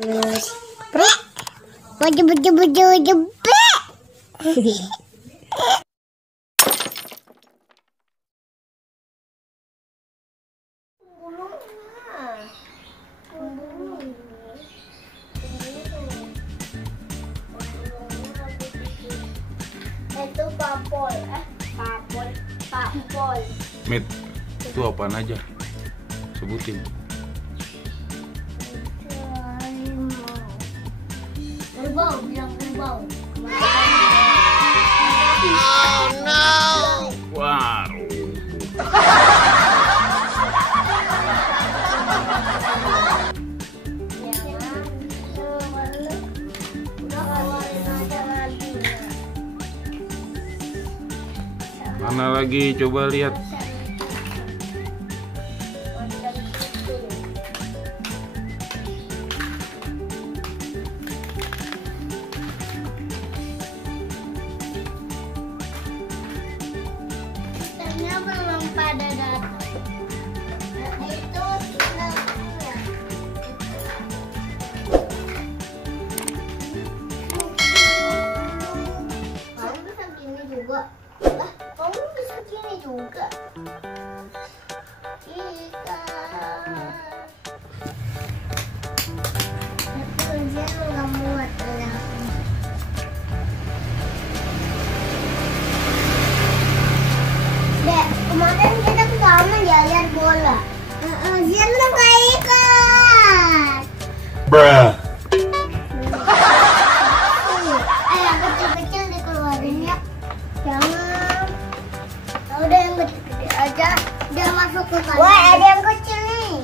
Bro, wajib. Itu papol, Mit, itu apaan aja? Sebutin. Kerbau, bilang kerbau. Oh no. Wah. Mana lagi? Coba lihat. Ternyata belum pada datang. Itu kamu bisa gini juga. Kamu bisa gini juga. Ikan. Tapi dia nggak muat ya. Dek, kemarin kita ke taman lihat bola. Dia belum kayak ikan. Bruh. Yang kecil-kecil dikeluarin ya. Jangan. Udah yang gede-gede aja. Dia masuk ke kandang. Wah, ada yang kecil nih.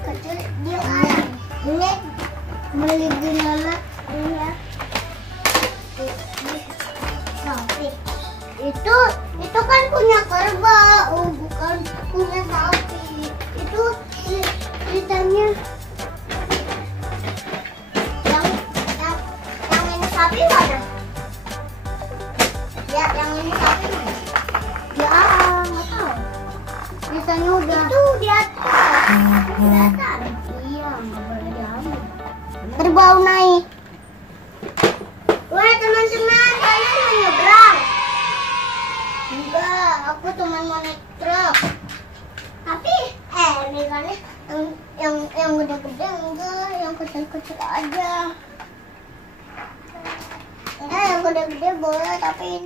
Kecil dia ada. Ini beli di mana? Ini ya. Sapi. Itu kan punya kerbau, bukan punya sapi. Itu ceritanya. Yang ini sapi mana? Ya, yang ini sapi mana? Ya, nggak tahu. Ceritanya udah. Itu di atas. Di atas. Iya, nggak boleh diambil. Kerbau naik. Wah, teman-teman, kalian mau nyebrang? Enggak, aku cuma mau naik truk. Tapi, ini kan yang gede-gede enggak, yang kecil-kecil aja. Yang gede-gede boleh, tapi